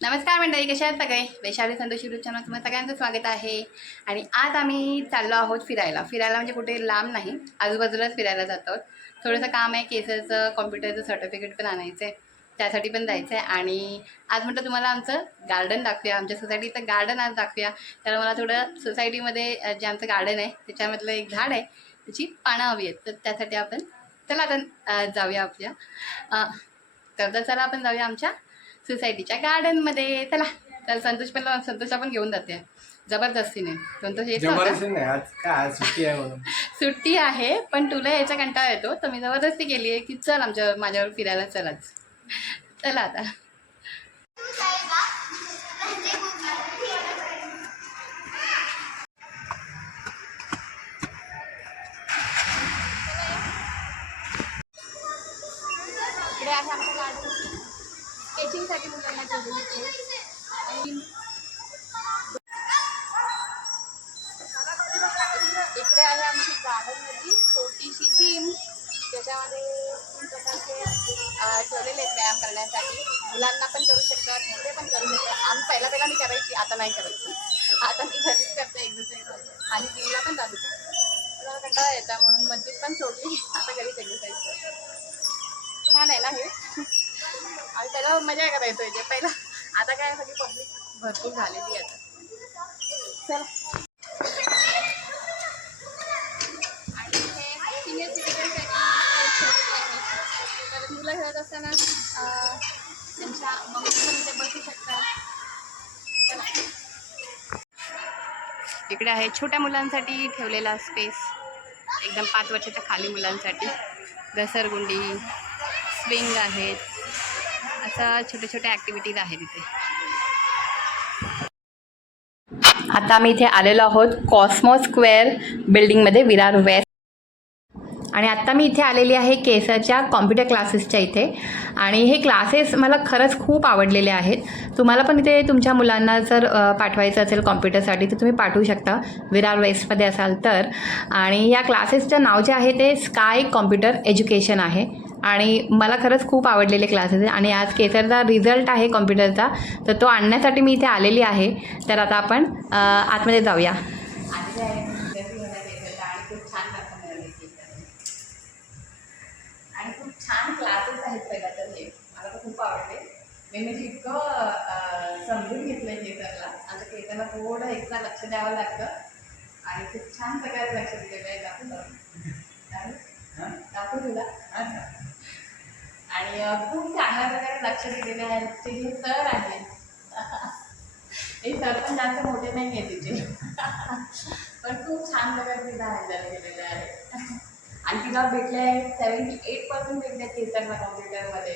नमस्कार मंडळी कशा आहेत सगळे? वैशाली संतोष युट्यूब चॅनल तुम्हाला सगळ्यांचं स्वागत आहे. आणि आज आम्ही चाललो आहोत फिरायला. फिरायला म्हणजे कुठे लांब नाही आजूबाजूलाच फिरायला जातो. थोडंसं काम आहे केसेसचं कॉम्प्युटरचं सर्टिफिकेट पण आणायचं आहे त्यासाठी पण जायचं आहे आणि आज म्हटलं तुम्हाला आमचं गार्डन दाखवूया. आमच्या सोसायटीचं गार्डन आज दाखवूया. तर मला थोडं सोसायटीमध्ये जे आमचं गार्डन आहे त्याच्यामधलं एक झाड आहे. त्याची पानं हवी आहेत. तर त्यासाठी आपण चला आता जाऊया आपल्या. तर चला आपण जाऊया आमच्या सोसायटीच्या गार्डनमध्ये. चला तर संतोष पण संतोषला पण घेऊन जाते. जबरदस्तीने. संतोष येत नव्हता. जबरदस्ती नाही आज काय आज सुट्टी आहे म्हणून. सुट्टी आहे पण तुला याचा कंटाळा येतो. तर मी जबरदस्ती केली आहे की चल आमच्या माझ्यावर फिरायला चलाच. चला आता. स्केचिंगसाठी मुलांना ठेवलेली आहे. इकडे आहे आमची गार्डनमधली छोटीशी जिम त्याच्यामध्ये तीन प्रकारचे ठेवलेले आहेत व्यायाम करण्यासाठी. मुलांना पण करू शकतात मोठे पण करू शकतात. आम्ही पहिला पहिला मी करायची आता नाही करायची. आता मी घरीच करते एक्सरसाइज आणि जिमला पण चालू मला कंटाळा येतात म्हणून मस्जिद पण सोडली. आता घरीच एक्सरसाइज करते छान आहे ना हे? आणि त्याला मजा करायचो इथे. पहिला आता काय सगळी पब्लिक भरपूर झालेली आहे आता. चला. आणि हे सिनियर सिटीजनसाठी तर मुलं खेळत असताना त्यांच्या मम्मी बसू शकतात. चला. इकडे आहे छोट्या मुलांसाठी ठेवलेला स्पेस एकदम पाच वर्षाच्या खाली मुलांसाठी. घसरगुंडी स्विंग आहेत. असं छोट्या छोट्या ॲक्टिव्हिटीज आहेत इथे. आता आम्ही इथे आलेलो आहोत कॉस्मो स्क्वेअर बिल्डिंगमध्ये विरार वेस्ट आणि आत्ता मी इथे आलेली आहे केसरच्या कॉम्प्युटर क्लासेसच्या इथे. आणि हे क्लासेस मला खरंच खूप आवडलेले आहेत. तुम्हाला पण इथे तुमच्या मुलांना जर पाठवायचं असेल कॉम्प्युटरसाठी तर तुम्ही पाठवू शकता. विरार वेस्टमध्ये असाल तर. आणि या क्लासेसचं नाव जे आहे ते स्काय कॉम्प्युटर एज्युकेशन आहे. आणि मला खरंच खूप आवडलेले क्लासेस आहे आणि आज केसरचा रिझल्ट आहे कॉम्प्युटरचा तर तो आणण्यासाठी मी इथे आलेली आहे. तर आता आपण आतमध्ये जाऊया आणि खूप छान क्लासेस आहेत पहिला तर हे मला तर खूप आवडले मी म्हणजे इतकं समजून घेतलं केसरला आता केसरला थोडं एक्स्ट्रा लक्ष द्यावं लागतं आणि खूप छान प्रकारे लक्ष दिलेलं आहे दाखवू दाखवू? तुला. आणि खूप चांगल्या प्रकारे लक्ष दिलेलं आहे ते जे सर आहेत हे सर पण जास्त मोठे नाही आहे तिचे पण खूप छान प्रकारे तिला हँडल केलेलं आहे आणि तिला भेटले सेवन्टी एट पर्सेंट भेटले केसरला कॉम्प्युटरमध्ये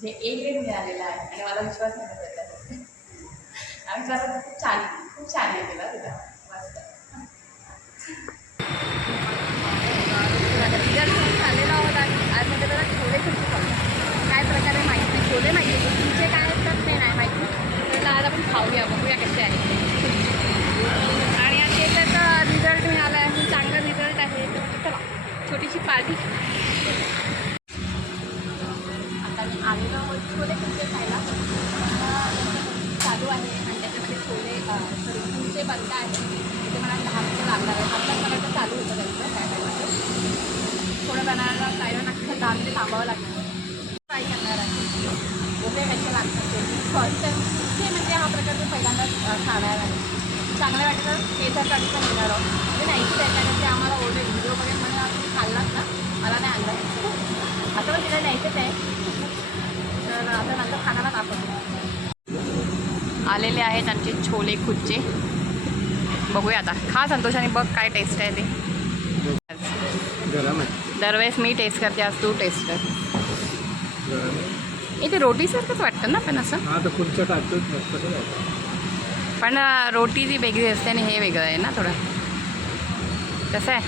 जे ए ग्रेड मिळालेला आहे आणि मला विश्वास नाही बसत आणि खरंच खूप छान खूप छान आहे तिला तिला मस्त झालेला आहोत आज. म्हणजे जरा छोले खुर्ची काय प्रकारे माहीत नाही छोले माहिती तुमचे काय असतात ते नाही माहिती. तर आज आपण खाऊया बघूया कसे आहे आणि आज त्याचा रिझल्ट मिळाला आहे. चांगला रिझल्ट आहे. तर चला छोटीशी पार्टी आता मी आलेलो आहोत छोले कुलचे खायला आता चालू आहे आणि त्याच्यामध्ये छोले बंद आहे. ते मला दहा मिनिटं लागणार आहे आता मला चालू होतं त्यांचं. काय करायचं? थोडं बनायला काय लागतं दहा मिनिटं थांबावं लागणार. ट्राय करणार आहे? ओके कसे लागतात ते. फर्स्ट टाईम ते म्हणजे हा प्रकार मी पहिल्यांदा खाणार आहे चांगलं वाटतं तर केसरसाठी पण येणार आहोत. म्हणजे नाहीच त्याच्याकडे ते आम्हाला ओरडे व्हिडिओ वगैरे म्हणजे खाल्लात ना मला नाही आणलं. आता पण तिला न्यायचंच आहे तर आता नंतर खाणारच दाखवतो आलेले आहेत आमचे छोले खुच्चे बघूया आता. खा संतोष आणि बघ काय टेस्ट आहे ते. दरवेळेस मी टेस्ट करते आज तू टेस्ट कर. इथे रोटीसारखंच वाटतं ना पण असं? हा? पण रोटी ती वेगळी असते आणि हे वेगळं आहे ना थोडं. कसं आहे?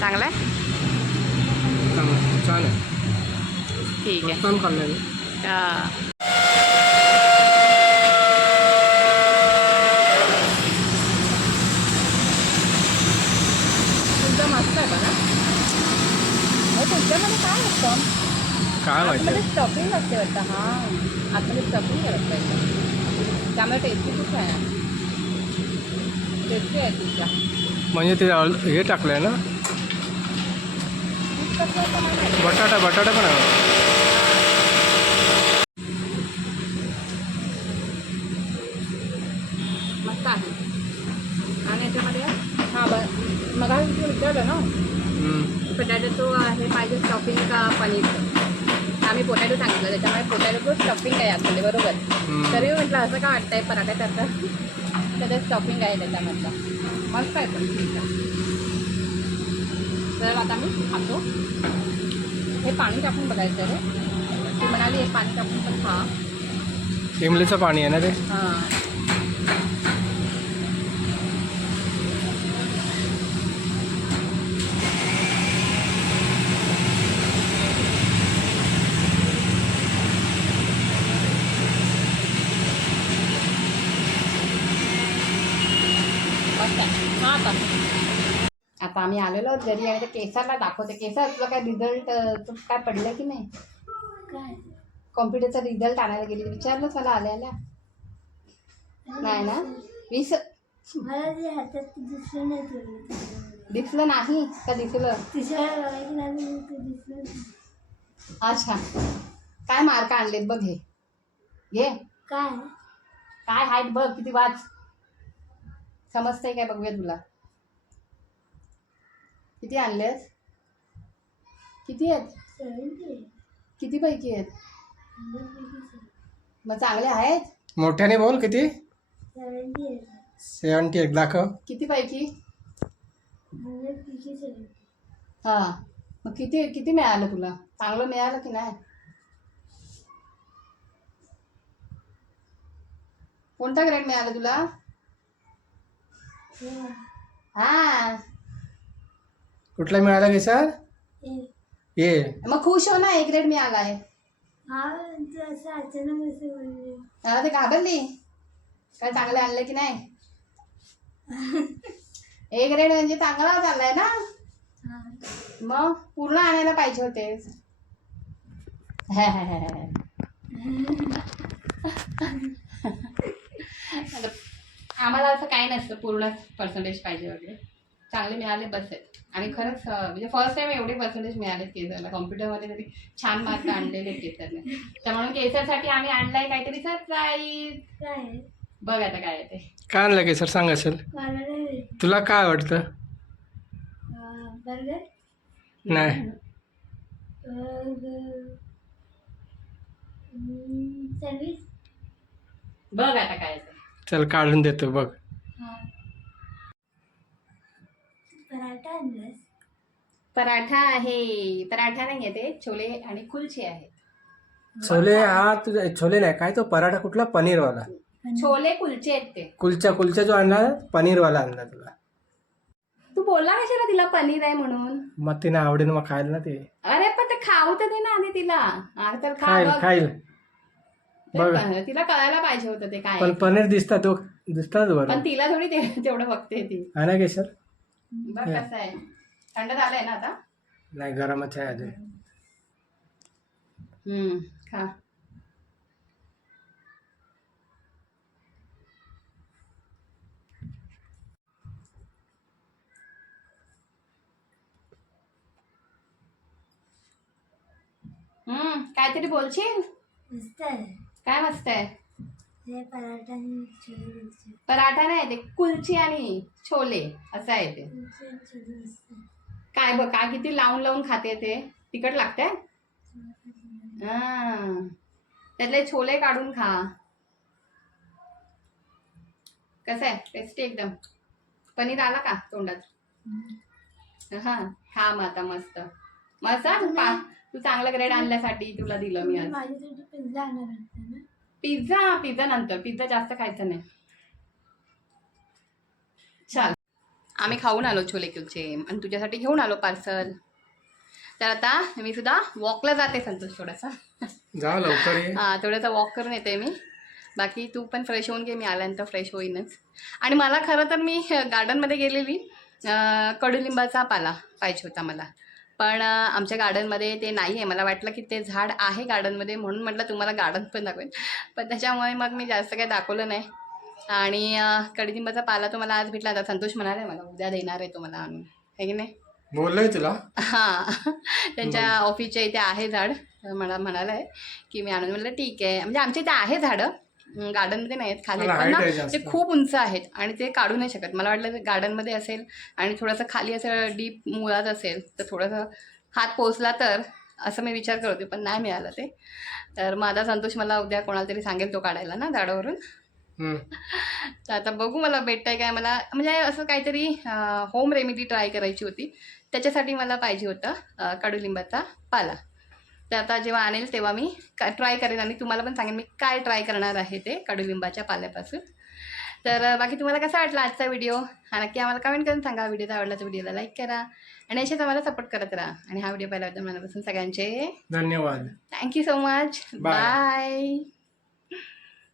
चांगलं आहे? ठीक आहे. हां. आहे तुमच्यामध्ये काय असतं काय माहिती स्टॉपिंग असते वाटतं. हां आतमध्ये स्टफिंग करत पाहिजे त्यामुळे टेस्टी खूप आहे. टेस्टी आहे पिझ्झा म्हणजे ते ऑल- हे ना? असतं मला माहिती. बटाटा बटाटा पण आहे मस्त आहे आणि याच्यामध्ये हां ब मग विचारलं ना. पोटॅटोचं आहे पाहिजे स्टफिंग का पनीर. आम्ही पोटॅटो सांगितलं त्याच्यामुळे पोटॅटोचं स्टफिंग आहे आतमध्ये बरोबर. तरी म्हटलं असं का वाटतंय पराठ्यासारखं त्याच्यात स्टफिंग आहे त्याच्यामधलं. मस्त आहे पण. तर आता मी खातो. हे पाणी टाकून बघायचं रे. ती म्हणाली हे पाणी टाकून पण खा. इमलीचं पाणी आहे ना ते? हां मस्त आहे. खा आता. आता आम्ही आलेलो घरी आणि ते केसाला दाखवते. केसात तुला काय रिझल्ट काय पडलं की नाही? काय? कॉम्प्युटरचा रिझल्ट आणायला गेली. विचारलं मला आल्या आल्या नाही ना? वीस मला जे हातात ते दिसलं नाही तुला दिसलं. नाही का दिसलं. अच्छा. काय मार्क आणलेत बघ हे. घे. काय? काय आहेत बघ किती वाच. समजतंय काय बघूया तुला? किती आणलेस किती आहेत? किती पैकी आहेत? मग चांगले आहेत? मोठ्याने बोल किती? सेवन्टी एक दाखव. किती पैकी? हां. मग किती किती मिळालं तुला? चांगलं मिळालं की नाही? कोणता ग्रेड मिळाला तुला? हा. कुठला मिळाला सर? ये मग खुश हो ना एक ग्रेड हा असं बोलले. मला ते घाबरली. काय चांगले आणले की नाही? एक ग्रेड म्हणजे चांगला चाललाय ना? हा. मग पूर्ण आणायला पाहिजे होते. आम्हाला असं काही नसतं पूर्ण पर्सेंटेज पाहिजे वगैरे चांगले मिळाले बस आहेत. आणि खरंच म्हणजे फर्स्ट टाइम एवढे पर्सेंटेज मिळाले केसरला. कॉम्प्युटरमध्ये तरी छान मार्क आणलेले केसरने. तर म्हणून केसरसाठी आम्ही आणलाय काहीतरी सरप्राईज काय? आहे? बघ आता काय आहे ते. काय आणलं की सर सांग असेल. तुला काय आवडतं? नाही. बघ आता काय चल काढून देतो बघ हा पराठा आणलास पराठा आहे. पराठा नाही आहे ते छोले आणि कुलचे आहेत. छोले हा तुझा छोले नाही काय तो पराठा कुठला? पनीरवाला. छोले कुलचे आहेत ते. कुलचा कुलचा जो आणला पनीरवाला आणला तुला. तू बोलला कशाला तिला पनीर आहे म्हणून? मग तिने आवडेल मग खायला ना ते. अरे पण ते खाऊ तर दे ना आधी तिला. अरे तर खा खाईल बघ. खाईल. ते बघ. प- तिला कळायला पाहिजे होतं ते काय पण आहे. पनीर दिसता तो दिसतात पण बरं तिला थोडी ते- तेवढं बघते ती. हा ना केशर? बघ कसं आहे. थंड झालंय ना आता? नाही गरमच आहे अजून. हम्म खा. हम्म काहीतरी बोलशील? काय मस्त आहे? हे पराठा नाही ते कुलची आणि छोले असं आहे ते. काय बघ काय किती लावून लावून खाते ते? तिखट लागते त्यातले छोले काढून खा. कसं आहे? टेस्टी एकदम. पनीर आला का तोंडात? हा खा मग आता मस्त. मस्त? तू चांगला ग्रेड आणल्यासाठी तुला दिलं मी आज. माझ्यासाठी पिझ्झा आणणार पिझ्झा पिझ्झा नंतर. पिझ्झा जास्त खायचा नाही. चाल. आम्ही खाऊन आलो छोले कुलचे आणि तुझ्यासाठी घेऊन आलो पार्सल. तर आता मी सुद्धा वॉकला जाते संतोष थोडासा. जा लवकर ये. हां थोडासा वॉक करून येते मी. बाकी तू पण फ्रेश होऊन घे मी आल्यानंतर फ्रेश होईनच. आणि मला खरं तर मी गार्डनमध्ये गेलेली अं, कडुलिंबाचा पाला पाहिजे होता मला. पण आमच्या गार्डनमध्ये ते नाही आहे मला वाटलं की ते झाड आहे गार्डनमध्ये म्हणून म्हटलं तुम्हाला गार्डन पण दाखवेन. पण त्याच्यामुळे मग मी जास्त काही दाखवलं नाही. आणि अं, कडुलिंबाचा पाला तो मला आज भेटला आता संतोष म्हणाले मला उद्या देणार आहे तो मला आणून. आहे की नाही? बोललोय तुला? हां. त्यांच्या ऑफिसच्या इथे आहे झाड. मला म्हणाला आहे की मी आणून. म्हणलं ठीक आहे. म्हणजे आमच्या इथे आहे झाडं. गार्डनमध्ये नाही आहेत खाली पण ना ते. खूप उंच आहेत आणि ते काढू नाही शकत. मला वाटलं गार्डनमध्ये असेल आणि थोडंसं खाली असं डीप मुळात असेल तर थोडंसं हात पोचला तर असं मी विचार करत होते पण नाही मिळालं ते. तर माझा संतोष मला उद्या कोणाला तरी सांगेल तो काढायला ना झाडावरून. तर आता बघू मला भेटतंय काय मला म्हणजे असं काहीतरी होम रेमेडी ट्राय करायची होती. त्याच्यासाठी मला पाहिजे होतं अं, कडुलिंबाचा पाला. तर आता जेव्हा आणेल तेव्हा मी का ट्राय करेन आणि तुम्हाला पण सांगेन मी काय ट्राय करणार आहे ते कडुलिंबाच्या पाल्यापासून. तर बाकी तुम्हाला कसा वाटला आजचा व्हिडिओ हा नक्की आम्हाला कमेंट करून सांगा. व्हिडिओचा आवडला तर व्हिडिओला लाईक करा आणि असेच आम्हाला सपोर्ट करत राहा. आणि हा व्हिडिओ पाहिल्याबद्दल मनापासून सगळ्यांचे धन्यवाद. Thank you so much. बाय